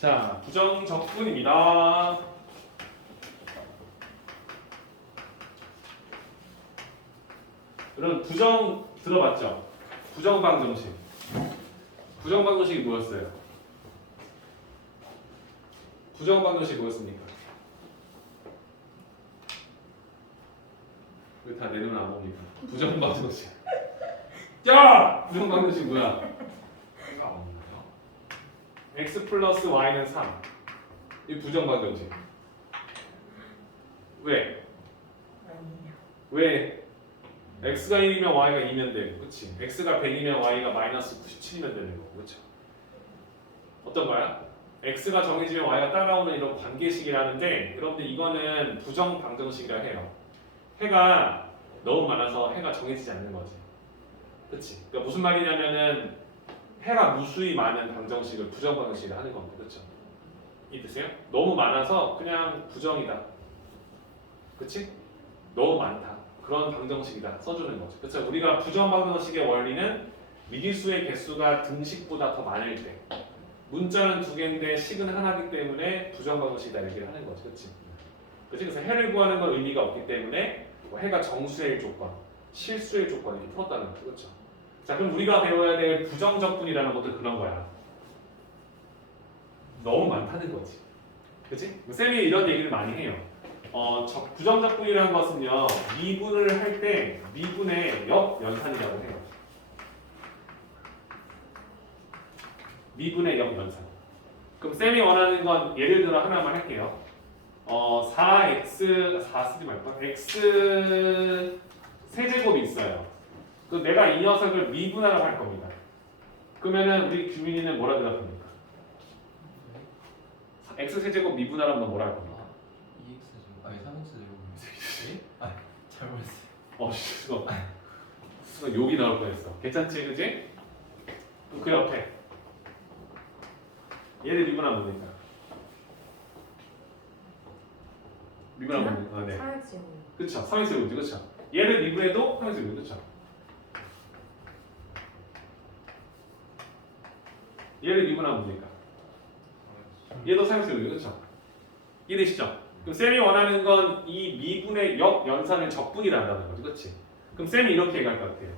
자, 부정적분입니다. 여러분 부정 들어봤죠? 부정방정식. 부정방정식이 뭐였어요? 부정방정식이 뭐였습니까? 왜 다 내 눈 안 봅니까? 부정방정식. 야! 부정방정식 뭐야? x 플러스 y는 3. 이 부정방정식. 왜? 아니요. 왜? x가 1이면 y가 2면 되고, 그치? x가 100이면 y가 마이너스 97이면 되는 거고, 그쵸? 어떤 거야? x가 정해지면 y가 따라오는 이런 관계식이라는데, 여러분들 이거는 부정방정식이라 해요. 해가 너무 많아서 해가 정해지지 않는 거지. 그치? 그러니까 무슨 말이냐면은 해가 무수히 많은 방정식을 부정방정식을 하는 겁니다. 그쵸? 이해되세요? 너무 많아서 그냥 부정이다. 그치? 너무 많다. 그런 방정식이다. 써주는 거죠. 그쵸? 우리가 부정방정식의 원리는 미지수의 개수가 등식보다 더 많을 때 문자는 2개인데 식은 하나이기 때문에 부정방정식이다 얘기를 하는 거죠. 그치? 그치? 그래서 해를 구하는 건 의미가 없기 때문에 뭐 해가 정수의 조건, 실수의 조건 이렇게 풀었다는 거죠. 그렇죠? 자, 그럼 우리가 배워야 될 부정적분이라는 것도 그런 거야. 너무 많다는 거지. 그치? 쌤이 이런 얘기를 많이 해요. 부정적분이라는 것은요, 미분을 할 때 미분의 역연산이라고 해요. 미분의 역연산. 그럼 쌤이 원하는 건 예를 들어 하나만 할게요. 4x 4 쓰지 말까? x 세제곱이 있어요. 그 내가 이 녀석을 미분하라고 할 겁니다. 그러면은 우리 규민이는 뭐라 대답합니까? x 세제곱 미분하라면 뭐라 할 겁니까? 2x 제곱 아니 3x 제곱 아 잘못했어요. 수가 욕이 나올 뻔했어. 괜찮지, 그지? 그 옆에 얘를 미분하면 뭡니까? 미분하면 뭡니까? 네. 사회지구. 그쵸, 3x 제곱이지, 그쵸? 얘를 미분해도 3x 제곱, 그쵸? 얘를 미분하면 뭡니까? 얘도 3x 제곱이죠, 그쵸? 이해되시죠? 그럼 쌤이 원하는 건 이 미분의 역연산을 적분이란다는 거죠, 그치? 그럼 쌤이 이렇게 얘기할 것 같아요.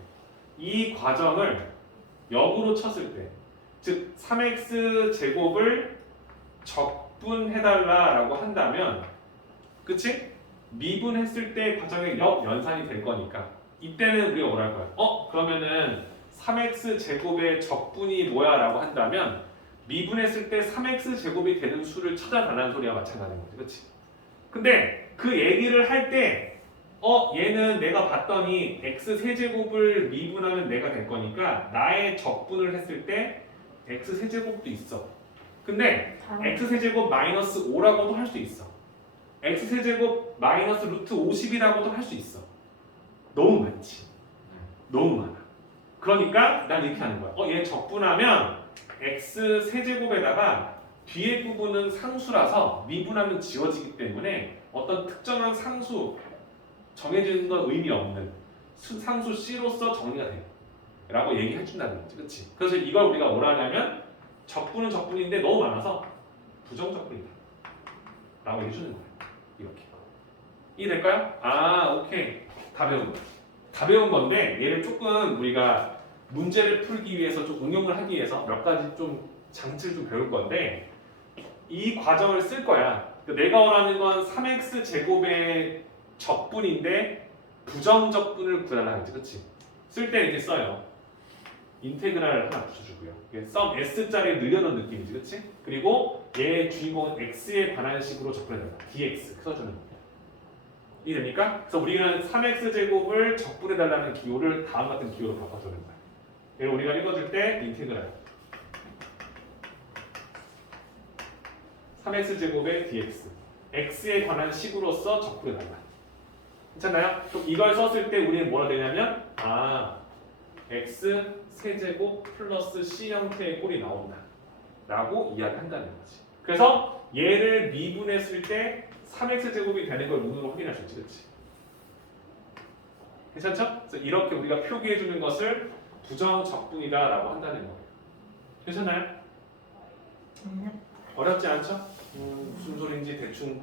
이 과정을 역으로 쳤을 때, 즉 3x 제곱을 적분해달라라고 한다면, 그치? 미분했을 때 과정의 역연산이 될 거니까 이때는 우리가 뭐라 할 거야? 그러면은 3x 제곱의 적분이 뭐야? 라고 한다면 미분했을 때 3x 제곱이 되는 수를 찾아달라는 소리와 마찬가지인 거지, 그치? 근데 그 얘기를 할 때 얘는 내가 봤더니 x 세제곱을 미분하면 내가 될 거니까 나의 적분을 했을 때 x 세제곱도 있어. 근데 x 세제곱 마이너스 5라고도 할 수 있어. x 세제곱 마이너스 루트 50이라고도 할 수 있어. 너무 많지. 너무 많아. 그러니까 난 이렇게 하는 거야. 얘 적분하면 x 세제곱에다가 뒤에 부분은 상수라서 미분하면 지워지기 때문에 어떤 특정한 상수 정해지는 건 의미 없는 상수 C로서 정리가 돼. 라고 얘기해준다는 거지. 그치? 그래서 이걸 우리가 뭐라 하냐면 적분은 적분인데 너무 많아서 부정적분이다. 라고 해주는 거야. 이렇게. 이해될까요? 오케이. 다 배운 거야. 다 배운 건데 얘를 조금 우리가 문제를 풀기 위해서 좀 응용을 하기 위해서 몇 가지 좀 장치를 좀 배울 건데 이 과정을 쓸 거야. 내가 원하는 건 3x 제곱의 적분인데 부정적분을 구하라 하지, 그렇지? 쓸 때 이렇게 써요. 인테그랄 하나 붙여주고요. 썸 s자리에 늘려놓은 느낌이지, 그렇지? 그리고 얘의 주인공은 x에 관한 식으로 접근해달라. dx 써주는 겁니다. 이해됩니까? 그래서 우리는 3x 제곱을 적분해달라는 기호를 다음 같은 기호로 바꿔주는 거야. 얘를 우리가 읽어줄 때 인테그랄 3x 제곱의 dx x에 관한 식으로서 적분해달라. 괜찮나요? 그럼 이걸 썼을 때 우리는 뭐라 되냐면 x 세제곱 플러스 c 형태의 꼴이 나온다 라고 이야기한다는 거지. 그래서 얘를 미분했을 때 3x 제곱이 되는 걸 눈으로 확인할 수 있지, 그렇지? 괜찮죠? 그래서 이렇게 우리가 표기해 주는 것을 부정적분이다라고 한다는 거예요. 괜찮나요? 어렵지 않죠? 무슨 소린지 대충.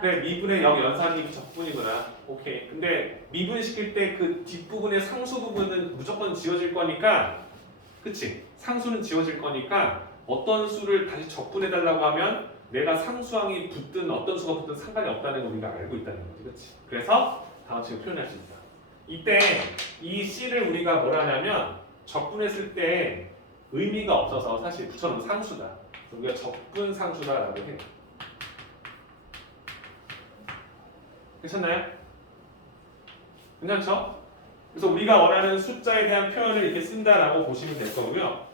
그래, 미분의 역 연산이 적분이구나. 오케이. 근데 미분시킬 때 그 뒷부분의 상수 부분은 무조건 지워질 거니까, 그치? 상수는 지워질 거니까 어떤 수를 다시 적분해달라고 하면 내가 상수항이 붙든 어떤 수가 붙든 상관이 없다는 걸 우리가 알고 있다는 거지, 그치? 그래서 다음 식으로 표현할 수 있다. 이때 이 C를 우리가 뭐라 하냐면 적분했을 때 의미가 없어서 사실 붙여놓은 상수다. 그래서 우리가 적분 상수다라고 해요. 괜찮나요? 괜찮죠? 그래서 우리가 원하는 숫자에 대한 표현을 이렇게 쓴다라고 보시면 될 거고요.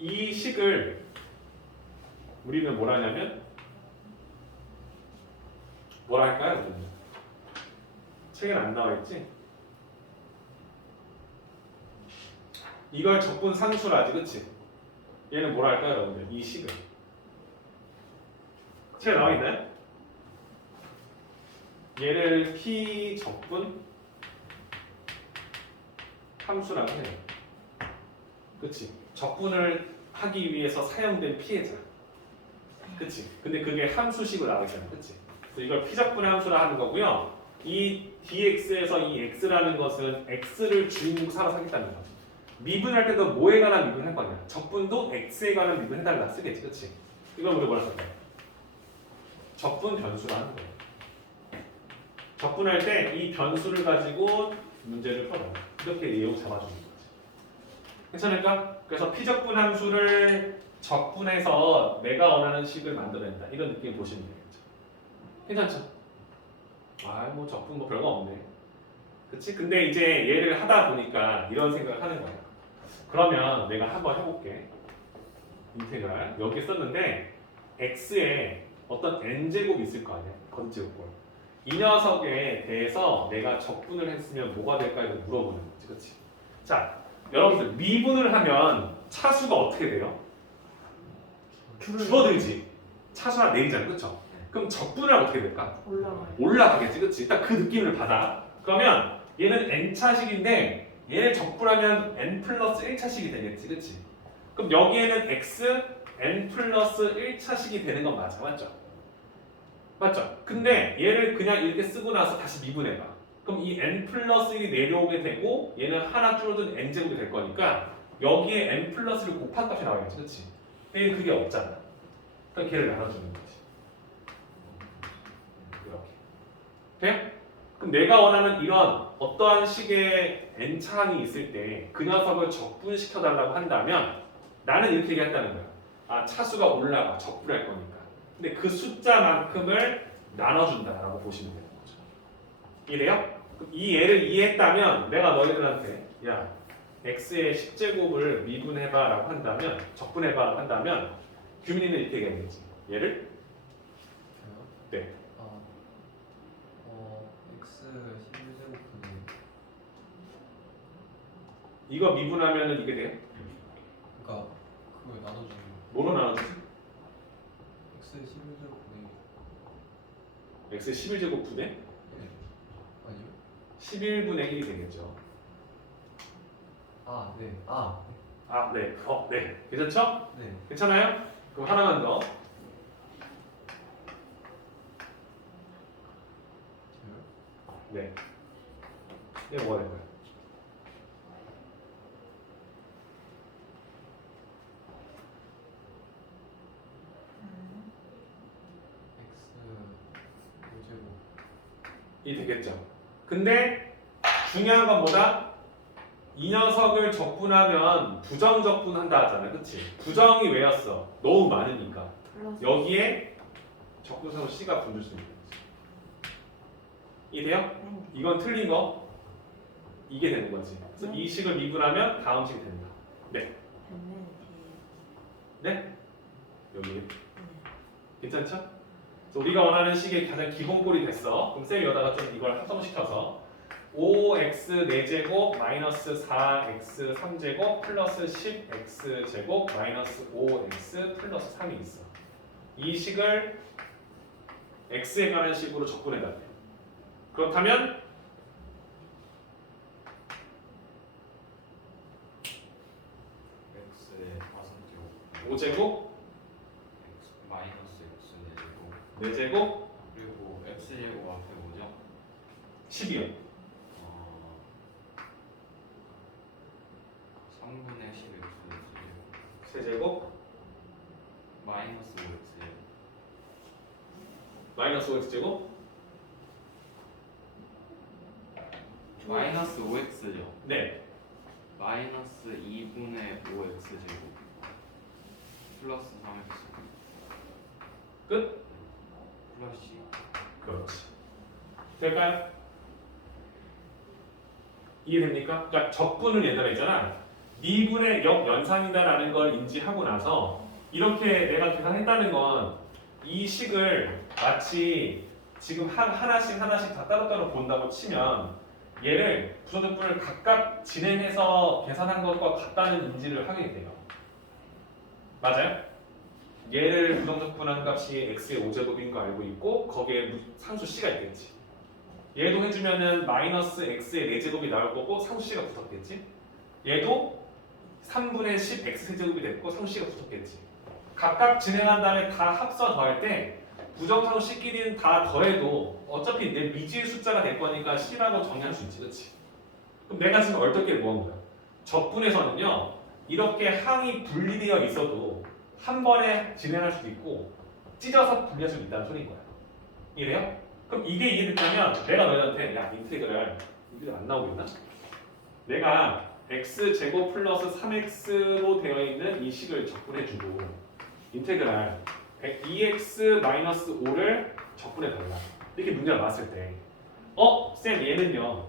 이 식을 우리는 뭐라 하냐면 뭐라 할까요? 책에는 안 나와 있지? 이걸 적분 상수라지, 그치? 얘는 뭐라 할까요, 여러분들? 이 식을 책에 나와 있나요? 얘를 P 적분 함수라고 해요. 그치? 적분을 하기 위해서 사용된 피해자. 그치? 근데 그게 함수식으로 나와 있잖아. 그치? 그래서 이걸 P 적분의 함수라 하는 거고요. 이 dx에서 이 x라는 것은 x를 주인공 삼아 사겠다는 거지. 미분할 때도 뭐에 관한 미분할 거냐? 적분도 x에 관한 미분해달라 쓰겠지. 그치? 이걸 우리 뭐라 쓸까요? 적분 변수라 하는 거예요. 적분할 때 이 변수를 가지고 문제를 풀어요. 이렇게 내용 잡아주는 거지. 괜찮을까? 그래서 피적분 함수를 적분해서 내가 원하는 식을 만들어낸다. 이런 느낌 보시면 되겠죠. 괜찮죠? 뭐 적분 뭐 별거 없네. 그치? 근데 이제 얘를 하다 보니까 이런 생각을 하는 거야. 그러면 내가 한번 해볼게. 인테그랄 여기 썼는데 x에 어떤 n제곱이 있을 거 아니야? 건제곱꼴. 이 녀석에 대해서 내가 적분을 했으면 뭐가 될까요? 물어보는 거지. 그치? 자, 여러분들 미분을 하면 차수가 어떻게 돼요? 줄어들지. 차수가 내리잖아. 그쵸? 그럼 적분을 하면 어떻게 될까? 올라가겠지. 그치? 딱 그 느낌을 받아. 그러면 얘는 n차식인데 얘를 적분하면 n 플러스 1차식이 되겠지. 그치? 그럼 여기에는 x n 플러스 1차식이 되는 건 맞아. 맞죠? 맞죠? 근데 얘를 그냥 이렇게 쓰고 나서 다시 미분해봐. 그럼 이 n 플러스 1이 내려오게 되고 얘는 하나 줄어든 n제곱이 될 거니까 여기에 n 플러스를 곱한 값이 나와야지. 그치? 근데 그게 없잖아. 그러니까 걔를 나눠주는 거지. 이렇게. 돼요? 그럼 내가 원하는 이런 어떠한 식의 n차항이 있을 때 그 녀석을 적분시켜달라고 한다면 나는 이렇게 얘기한다는 거야. 아, 차수가 올라가. 적분할 거니까. 근데 그 숫자만큼을 나눠준다라고 보시면 되는 거죠. 이래요? 이 예를 이해했다면 내가 너희들한테 야 x의 10제곱을 미분해봐라고 한다면 적분해봐라고 한다면 규민이는 이렇게 얘기하겠지. 얘를 저요? 네. x 11제곱분의 이거 미분하면은 이게 돼요? 그러니까 그걸 나눠주는 뭐로 나눠주지? x 11제곱분의 x의 11제곱분의 아니요? 11분의 1이 되겠죠. 네. 네. 네. 괜찮죠? 네. 괜찮아요? 그럼 하나만 더. 저요? 네. 이게 뭐가 될까요? x 5제곱 이 되겠죠. 근데 중요한 건 뭐다? 이 녀석을 적분하면 부정 적분한다 하잖아. 그치? 부정이 왜였어? 너무 많으니까. 여기에 적분상으로 C가 분줄 수 있는 거지. 이해돼요? 이건 틀린 거. 이게 되는 거지. 그래서 이 식을 미분하면 다음 식이 된다. 네. 네? 여기. 괜찮죠? 그래서 우리가 원하는 식의 가장 기본꼴이 됐어. 그럼 쌤이 여기다가 좀 이걸 합성시켜서 5x 4제곱 마이너스 4x 3제곱 플러스 10x 제곱 마이너스 5x 플러스 3이 있어. 이 식을 x에 관한 식으로 적분해달래. 그렇다면 x 5제곱 마이너스 x 4제곱 4제곱 그리고 x제곱 앞에 뭐죠? 10이요. 3분의 10x x제곱 세제곱 마이너스 5x제곱 마이너스 5x제곱 마이너스 5x죠. 네. 마이너스 2분의 5x제곱 플러스 3x 끝? 플러스 C. 그렇지. 될까요? 이해됩니까? 그러니까 적분은 옛날에 있잖아. 미분의 역연산이다라는 걸 인지하고 나서 이렇게 내가 계산했다는 건 이 식을 마치 지금 하나씩 다 따로따로 본다고 치면 얘를 부정적분을 각각 진행해서 계산한 것과 같다는 인지를 하게 돼요. 맞아요? 얘를 부정적분한 값이 x의 5제곱인 거 알고 있고 거기에 상수 c가 있겠지. 얘도 해주면은 마이너스 x의 4제곱이 나올 거고 상수 c가 붙었겠지. 얘도 3분의 10 x제곱이 됐고 상수 c가 붙었겠지. 각각 진행한 다음에 다 합서 더할 때 부정상수 c끼리는 다 더해도 어차피 내 미지의 숫자가 될 거니까 c라고 정의할 수 있지, 그렇지? 그럼 내가 지금 어떻게 뭐한 거야? 적분에서는요 이렇게 항이 분리되어 있어도 한 번에 진행할 수도 있고 찢어서 분리할 수 있다는 소리인 거야. 이래요? 그럼 이게 이해됐다면 내가 너희한테 야 인테그랄 이게 안 나오겠나? 내가 x제곱 플러스 3x로 되어 있는 이 식을 적분해주고 인테그랄 2x-5를 적분해 달라. 이렇게 문제가 나왔을 때 쌤 얘는요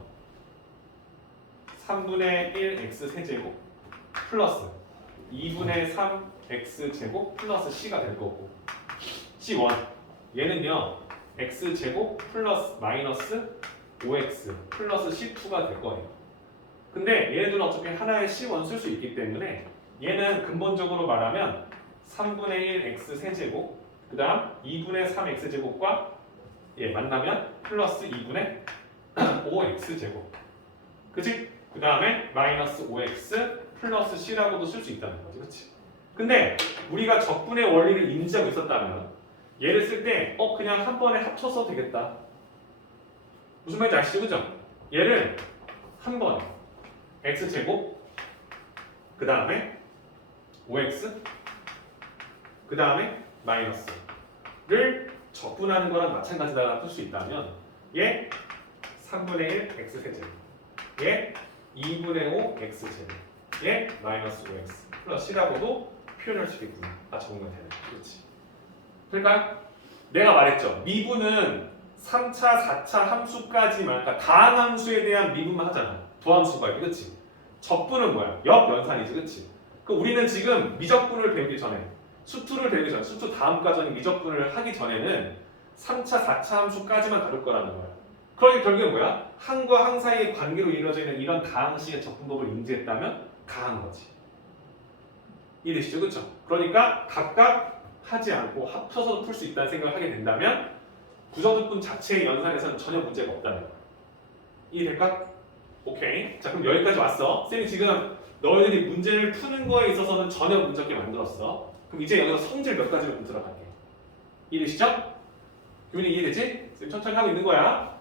3분의 1 x 세제곱 플러스 2분의 3 x 제곱 플러스 c가 될 거고 c1 얘는요 x 제곱 플러스 마이너스 5x 플러스 c2가 될 거예요. 근데 얘네들은 어차피 하나의 c1 쓸 수 있기 때문에 얘는 근본적으로 말하면 3분의 1 x 세제곱 그 다음 2분의 3 x 제곱과 만나면 플러스 2분의 5 x 제곱 그치? 그 다음에 마이너스 5x 플러스 c라고도 쓸 수 있다는 거지, 그렇지? 근데 우리가 적분의 원리를 인지하고 있었다면 얘를 쓸 때 그냥 한 번에 합쳐서 되겠다. 무슨 말인지 아시죠, 그죠? 얘를 한 번에 x 제곱 그 다음에 5x 그 다음에 마이너스를 적분하는 거랑 마찬가지다라고 쓸 수 있다면 얘 3분의 1 x 세제곱 얘 2분의 5 x 제곱 얘 마이너스 5x 플러스 c라고도 표현할 수 있겠구나. 적응이 되는. 그렇지. 그러니까 내가 말했죠. 미분은 3차, 4차 함수까지만 그러니까 다항 함수에 대한 미분만 하잖아. 도함수가 이렇게, 그렇지? 적분은 뭐야? 역연산이지, 그렇지? 그럼 우리는 지금 미적분을 배우기 전에 수투를 배우기 전에 수투 다음 과정의 미적분을 하기 전에는 3차, 4차 함수까지만 다룰 거라는 거야. 그러니 결국엔 뭐야? 항과 항 사이의 관계로 이루어져 있는 이런 다항식의 적분법을 인지했다면 다한 거지. 이해되시죠? 그렇죠? 그러니까 각각 하지 않고 합쳐서 풀 수 있다는 생각을 하게 된다면 부정적분 자체의 연산에서는 전혀 문제가 없다는 거야. 이해될까? 오케이. 자, 그럼 여기까지 왔어. 쌤이 지금 너희들이 문제를 푸는 거에 있어서는 전혀 문제 없게 만들었어. 그럼 이제 여기서 성질 몇 가지를 좀 들어갈게. 이해되시죠? 교훈이 이해되지? 쌤 천천히 하고 있는 거야.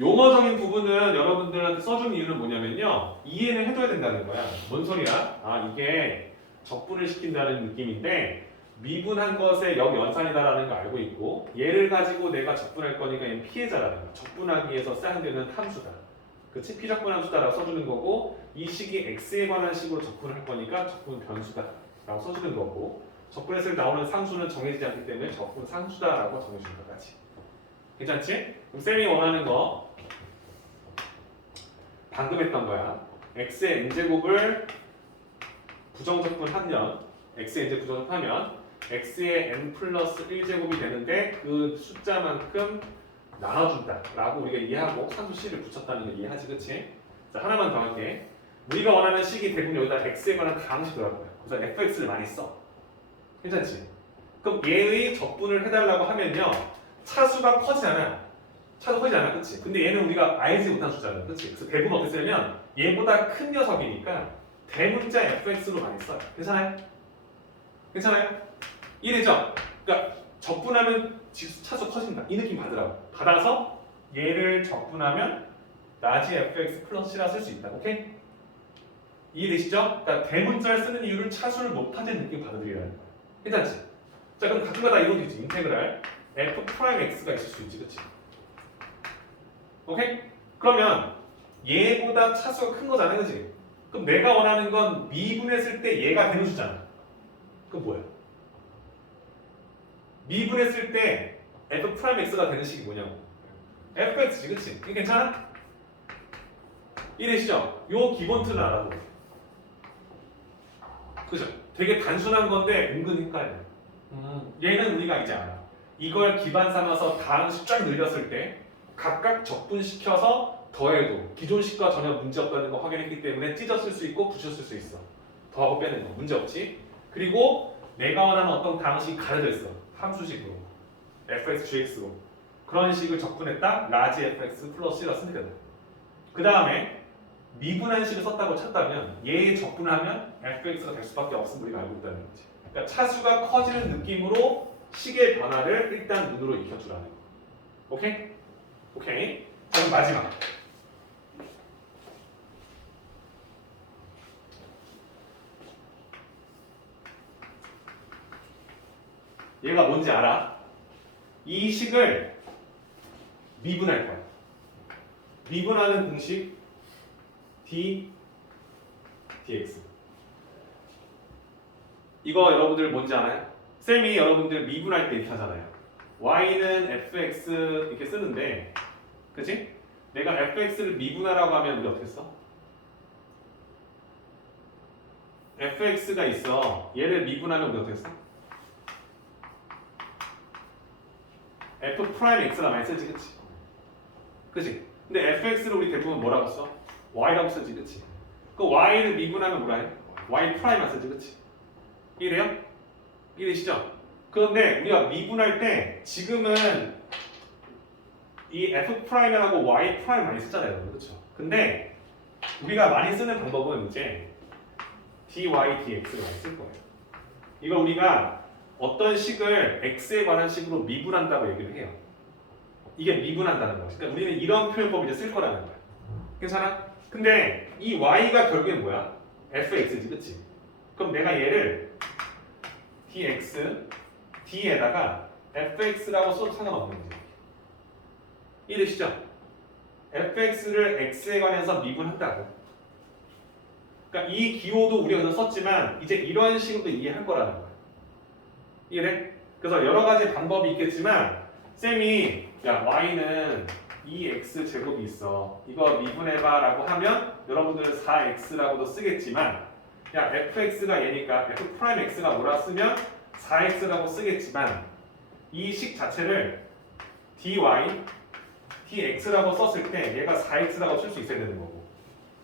용어적인 부분은 여러분들한테 써준 이유는 뭐냐면요, 이해는 해둬야 된다는 거야. 뭔 소리야? 이게 적분을 시킨다는 느낌인데 미분한 것의 역연산이다라는 걸 알고 있고 얘를 가지고 내가 적분할 거니까 얘는 피해자라는 거야. 적분하기 위해서 사용되는 함수다. 그치? 피적분 함수다라고 써주는 거고 이 식이 x에 관한 식으로 적분을 할 거니까 적분 변수다 라고 써주는 거고 적분했을 때 나오는 상수는 정해지지 않기 때문에 적분 상수다라고 정해주는 것까지. 괜찮지? 그럼 쌤이 원하는 거 방금 했던 거야. x의 n제곱을 부정적분하면 x의 n제곱 부정적분하면 x의 n 플러스 1제곱이 되는데 그 숫자만큼 나눠준다 라고 우리가 이해하고 상수 c를 붙였다는 걸 이해하지, 그치? 자, 하나만 더 할게. 우리가 원하는 식이 대부분 여기다 x에 관한 다항식 들어갈 거야. 그래서 fx를 많이 써. 괜찮지? 그럼 얘의 적분을 해달라고 하면요 차수가 커지잖아. 차도 커지잖아, 그치? 근데 얘는 우리가 알지 못한 숫자는, 그치? 그래서 대부분 어떻게 쓰냐면 얘보다 큰 녀석이니까 대문자 fx로 많이 써요. 괜찮아요? 괜찮아요? 이해되죠? 그러니까 적분하면 차수 커진다. 이 느낌 받으라고. 받아서 얘를 적분하면 라지 fx 플러스 c라 쓸 수 있다. 오케이? 이해되시죠? 그러니까 대문자를 쓰는 이유를 차수를 높아지는 느낌 받아들이라는 거야. 괜찮지? 자 그럼 같은 거 다 이루어지지. 인테그랄 f 프라임 x가 있을 수 있지, 그렇지? 오케이? 그러면 얘보다 차수가 큰 거잖아, 그렇지? 그럼 내가 원하는 건 미분했을 때 얘가 되는 수잖아. 그럼 뭐야? 미분했을 때 f 프라임 x가 되는 식이 뭐냐고? fx지, 그렇지? 이게 괜찮아? 이해되시죠? 요 기본 틀은 알아도 돼. 그죠? 되게 단순한 건데 은근 헷갈려. 얘는 우리가 이제 알아. 이걸 기반 삼아서 다항식 쫙 늘렸을 때 각각 적분시켜서 더해도 기존 식과 전혀 문제 없다는 거 확인했기 때문에 찢었을 수 있고 붙였을 수 있어. 더하고 빼는 거 문제 없지. 그리고 내가 원하는 어떤 다항식이 가려져 있어. 함수식으로 fx, gx로 그런 식을 적분했다. 라지 fx 플러스 c라 쓰면 된다. 그 다음에 미분한 식을 썼다고 쳤다면 얘의 적분을 하면 fx가 될 수밖에 없음을 우리가 알고 있다는 거지. 그러니까 차수가 커지는 느낌으로 식의 변화를 일단 눈으로 익혀주라는 거. 오케이? 오케이. 자, 그럼 마지막. 얘가 뭔지 알아? 이 식을 미분할 거야. 미분하는 공식 dx. 이거 여러분들 뭔지 알아요? 쌤이 여러분들 미분할 때 이렇게 하잖아요. y는 fx 이렇게 쓰는데, 그치? 내가 fx를 미분하라고 하면 우리 어떻게 써? fx가 있어. 얘를 미분하면 우리 어떻게 써? f 프라임 x라 많이 쓰지, 그치? 그치? 근데 fx를 우리 대부분 뭐라고 써? y라고 쓰지, 그치? 그 y를 미분하면 뭐라 해? y 프라임만 쓰지, 그치? 이해돼요? 이해되시죠? 그런데 우리가 미분할 때 지금은 이 f 프라임하고 y 프라임 많이 쓰잖아요, 그렇죠? 근데 우리가 많이 쓰는 방법은 이제 dy, dx를 많이 쓸 거예요. 이거 우리가 어떤 식을 x에 관한 식으로 미분한다고 얘기를 해요. 이게 미분한다는 거야. 그러니까 우리는 이런 표현법 이제 쓸 거라는 거야. 괜찮아? 근데 이 y가 결국엔 뭐야? fx지, 그치? 그럼 내가 얘를 dx, d에다가 fx라고 써도 상관없는 거지. 이해되시죠? fx를 x에 관해서 미분한다고. 그러니까 이 기호도 우리가 그냥 썼지만 이제 이런 식으로도 이해할 거라는 거야. 이해돼? 그래서 여러 가지 방법이 있겠지만 쌤이 야 y는 2x 제곱이 있어. 이거 미분해봐 라고 하면 여러분들은 4x라고도 쓰겠지만 야 fx가 얘니까 f 프라임 x가 뭐라 쓰면 4x라고 쓰겠지만 이 식 자체를 dy, dx라고 썼을 때 얘가 4x라고 쓸 수 있어야 되는 거고.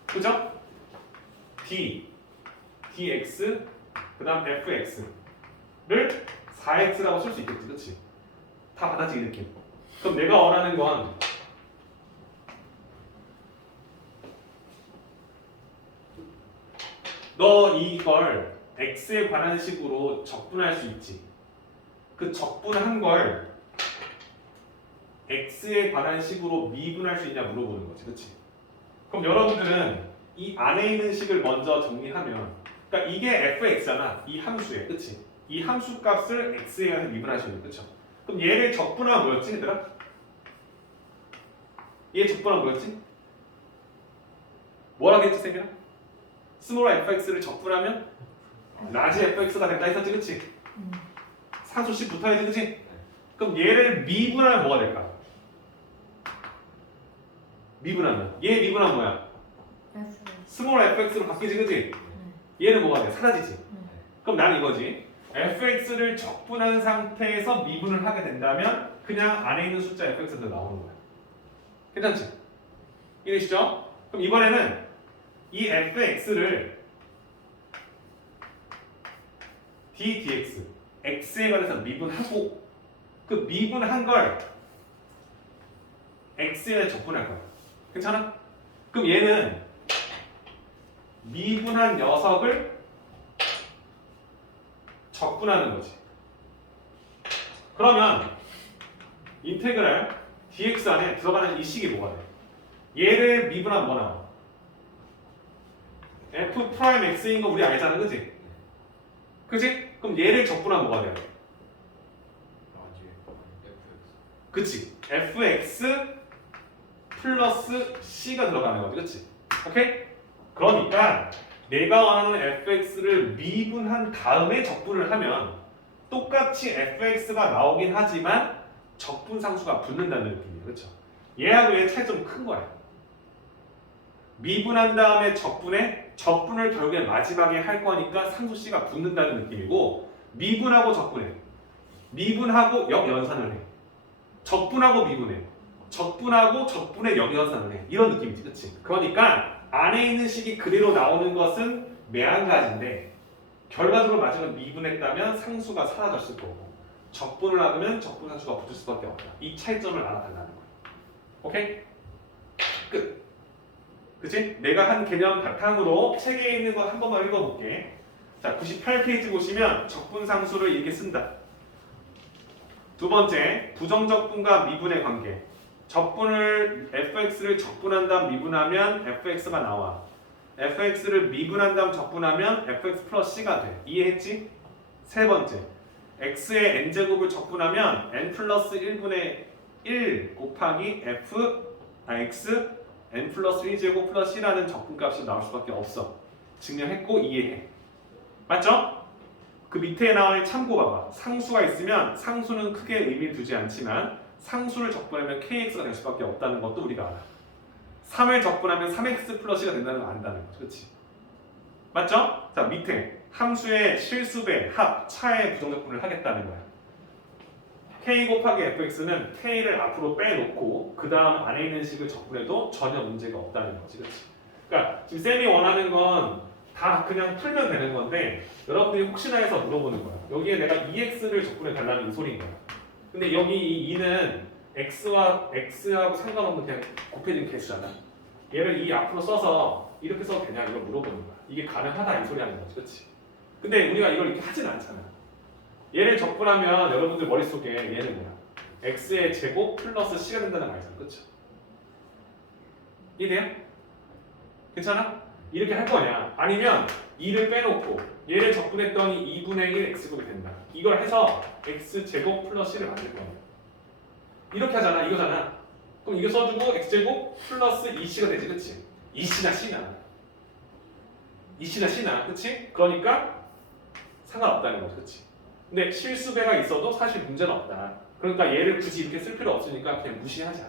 그죠? d, dx, 그 다음 fx를 4x라고 쓸 수 있겠지, 그치? 다 받아지게 느낌. 그럼 내가 원하는 건 너 이걸 x에 관한 식으로 적분할 수 있지. 그 적분한 걸 x에 관한 식으로 미분할 수 있냐 물어보는 거지, 그치? 그럼 여러분들은 이 안에 있는 식을 먼저 정리하면, 그러니까 이게 fx잖아, 이 함수에, 그치? 이 함수 값을 x에 관해서 미분하시면 그쵸? 그럼 얘를 적분하면 뭐였지, 얘들아? 얘 적분하면 뭐였지? 뭐라고 했지, 쌤이랑? 스몰 fx를 적분하면 라지 fx가 된다 했었지, 그치? 상수식 붙어야지, 그치? 그럼 얘를 미분하면 뭐가 될까? 미분하면 얘 미분하면 뭐야? 스몰 fx로 바뀌지, 그치? 얘는 뭐가 돼? 사라지지. 그럼 나는 이거지. fx를 적분한 상태에서 미분을 하게 된다면 그냥 안에 있는 숫자 fx가 나오는 거야. 괜찮지? 이해되시죠? 그럼 이번에는 이 fx를 d, dx, x에 관해서 미분하고 그 미분한 걸 x에 적분할 거야. 괜찮아? 그럼 얘는 미분한 녀석을 적분하는 거지. 그러면 인테그랄 dx 안에 들어가는 이 식이 뭐가 돼? 얘를 미분하면 뭐 나와? f 프라임 x인 거 우리 알잖아, 그지? 그지? 그럼 얘를 적분하면 뭐가 돼? 그치? fx 플러스 c가 들어가는 거지, 그치? 오케이? 그러니까 내가 원하는 fx를 미분한 다음에 적분을 하면 똑같이 fx가 나오긴 하지만 적분 상수가 붙는다는 느낌이에요, 그렇죠? 얘하고 얘 차이 좀 큰 거야. 미분한 다음에 적분을 결국에 마지막에 할 거니까 상수 c가 붙는다는 느낌이고, 미분하고 적분해, 미분하고 역연산을 해, 적분하고 미분해, 적분하고 적분의 역연산을 해. 이런 느낌이지, 그렇지? 그러니까 안에 있는 식이 그대로 나오는 것은 매한가지인데 결과적으로 마지막에 미분했다면 상수가 사라졌을 거고, 적분을 하면 적분 상수가 붙을 수밖에 없다. 이 차이점을 알아달라는 거야. 오케이? 끝. 그치? 내가 한 개념 바탕으로 책에 있는 거 한 번만 읽어볼게. 자, 98페이지 보시면 적분 상수를 이렇게 쓴다. 두 번째, 부정적분과 미분의 관계. 적분을 fx를 적분한 다음 미분하면 fx가 나와. fx를 미분한 다음 적분하면 fx 플러스 c가 돼. 이해했지? 세 번째, x의 n제곱을 적분하면 n 플러스 1분의 1 곱하기 x n 플러스 1제곱 플러스 c라는 적분값이 나올 수밖에 없어. 증명했고 이해해. 맞죠? 그 밑에 나와 있는 참고 봐봐. 상수가 있으면 상수는 크게 의미를 두지 않지만 상수를 적분하면 kx가 될 수밖에 없다는 것도 우리가 알아. 3을 적분하면 3x 플러스가 된다는 걸 안다는 거죠. 그렇지? 맞죠? 자, 밑에 함수의 실수배, 합, 차의 부정적분을 하겠다는 거야. k 곱하기 fx는 k를 앞으로 빼놓고 그 다음 안에 있는 식을 적분해도 전혀 문제가 없다는 거지. 그렇지? 그러니까 지금 쌤이 원하는 건 다 그냥 풀면 되는 건데 여러분들이 혹시나 해서 물어보는 거야. 여기에 내가 2x를 적분해 달라는 이 소리인 거야. 근데 여기 이 2는 x하고 상관없는 그냥 곱해진 개수잖아. 얘를 이 앞으로 써서 이렇게 써도 되냐 이걸 물어보는 거야. 이게 가능하다 이 소리 하는 거지. 그렇지? 근데 우리가 이걸 이렇게 하진 않잖아. 얘를 적분하면 여러분들 머릿속에 얘는 뭐야? x의 제곱 플러스 c가 된다는 거 알잖아. 그렇죠? 이해돼요? 괜찮아? 이렇게 할 거냐? 아니면 2를 빼놓고 얘를 적분했더니 2분의 1 x제곱이 된다. 이걸 해서 x제곱 플러스 c를 만들 거냐? 이렇게 하잖아. 이거잖아. 그럼 이거 써주고 x제곱 플러스 2c가 되지. 그치? 2c나 c나 2c나 c나 그치? 그러니까 상관없다는 거지. 그치? 근데 실수배가 있어도 사실 문제는 없다. 그러니까 얘를 굳이 이렇게 쓸 필요 없으니까 그냥 무시하자.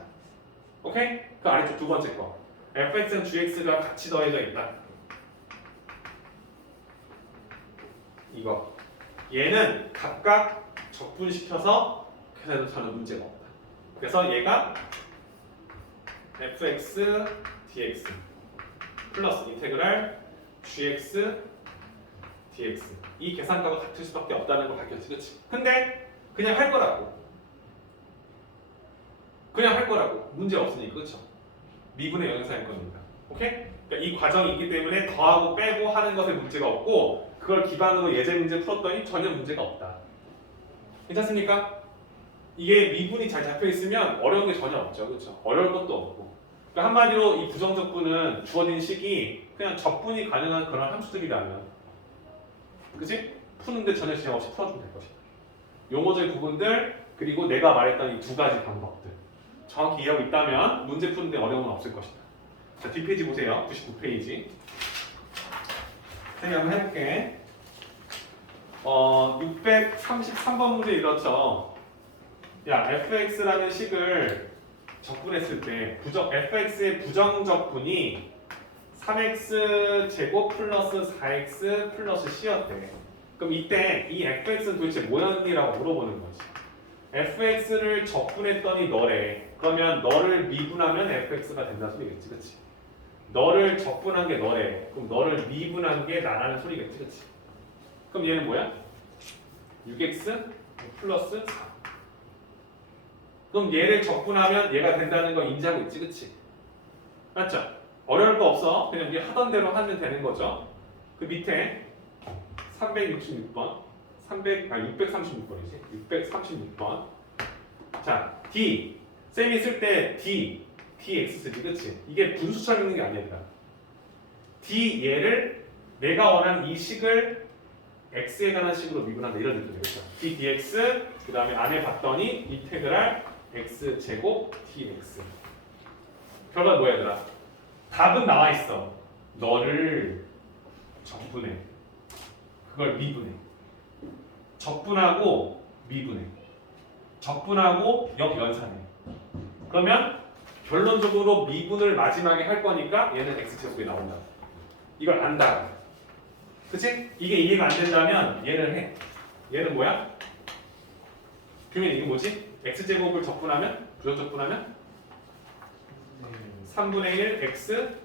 오케이? 그 아래쪽 두 번째 거. fx랑 gx가 같이 더해져 있다. 이거. 얘는 각각 적분시켜서 해도 전혀 문제가 없다. 그래서 얘가 fx dx 플러스 인테그랄 gx dx 이 계산값과 같을 수밖에 없다는 걸 밝혔지. 그치? 근데 그냥 할 거라고. 그냥 할 거라고. 문제 없으니까. 그쵸? 미분의 영역사일 겁니다. 오케이? 그러니까 이 과정이 있기 때문에 더하고 빼고 하는 것에 문제가 없고 그걸 기반으로 예제 문제 풀었더니 전혀 문제가 없다. 괜찮습니까? 이게 미분이 잘 잡혀 있으면 어려운 게 전혀 없죠. 그렇죠? 어려울 것도 없고. 그러니까 한마디로 이 부정적분은 주어진 식이 그냥 적분이 가능한 그런 함수들이라면 그치? 푸는데 전혀 지장 없이 풀어주면 될 것이다. 용어적인 부분들 그리고 내가 말했던 이 두 가지 방법들 정확히 이해하고 있다면 문제 푸는데 어려움은 없을 것이다. 자, 뒷페이지 보세요. 99페이지. 제가 한번 해볼게. 633번 문제 이렇죠. 야, fx라는 식을 적분했을 때 fx의 부정적분이 3x 제곱 플러스 4x 플러스 c였대. 그럼 이때 이 fx는 도대체 뭐였니라고 물어보는 거지. fx를 적분했더니 너래. 그러면 너를 미분하면 fx가 된다는 소리겠지, 그렇지? 너를 적분한 게 너래. 그럼 너를 미분한 게 나라는 소리겠지, 그렇지? 그럼 얘는 뭐야? 6x 플러스 4. 그럼 얘를 적분하면 얘가 된다는 거 인지하고 있지, 그렇지? 맞죠? 어려울 거 없어. 그냥 우리 하던 대로 하면 되는 거죠. 그 밑에 366번, 636번이지. 636번. 자, D. 쌤이 쓸 때 D, dx 쓰지, 그치? 이게 분수처럼 있는 게 아니야, 얘들아. D 얘를 내가 원하는 이 식을 x에 관한 식으로 미분한다 이런 뜻이 되겠죠. d dx 그 다음에 안에 봤더니 인테그랄 x 제곱 dx. 결과 뭐야, 얘들아? 답은 나와 있어. 너를 적분해. 그걸 미분해. 적분하고 미분해. 적분하고 역연산해. 그러면 결론적으로 미분을 마지막에 할 거니까 얘는 x제곱이 나온다. 이걸 안다. 그치? 이게 이해가 안 된다면 얘를 해. 얘는 뭐야? 규민 이게 뭐지? x제곱을 적분하면? 부적적분하면? 3분의 1 x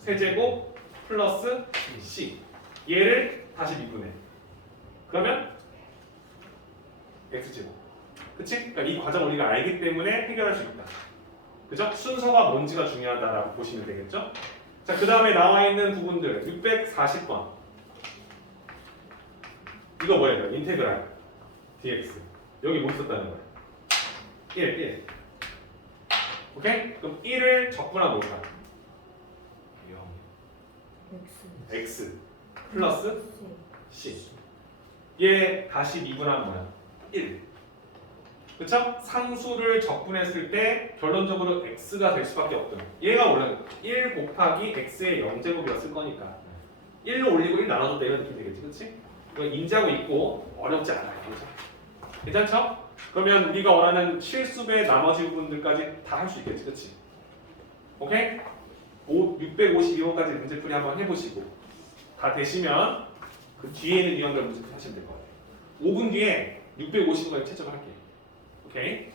세제곱 플러스 c. 얘를 다시 미분해. 그러면 x제곱. 그치? 그러니까 이 과정을 우리가 알기 때문에 해결할 수 있다. 그죠? 순서가 뭔지가 중요하다라고 보시면 되겠죠? 자, 그 다음에 나와 있는 부분들 640번. 이거 뭐예요? 인테그랄 dx. 여기 뭐 있었다는 거야? 1. 오케이? 그럼 1을 적분하면 뭘까? 0. x 플러스 c. 얘 다시 미분하면 뭐야? 1. 그쵸? 상수를 적분했을 때 결론적으로 x가 될 수밖에 없던. 얘가 원래 1 곱하기 x의 0제곱이었을 거니까 1로 올리고 1 나눠줬다 이런 느낌 되겠지, 그치? 이거 인지하고 있고 어렵지 않아요, 그죠? 괜찮죠? 그러면 우리가 원하는 실수의 나머지 부분들까지 다 할 수 있겠지, 그치? 오케이? 652호까지 문제풀이 한번 해보시고 다 되시면 그 뒤에 있는 유형들 문제풀이 하시면 될 것 같아요. 5분 뒤에 650호까지 채점할게요. 오케이?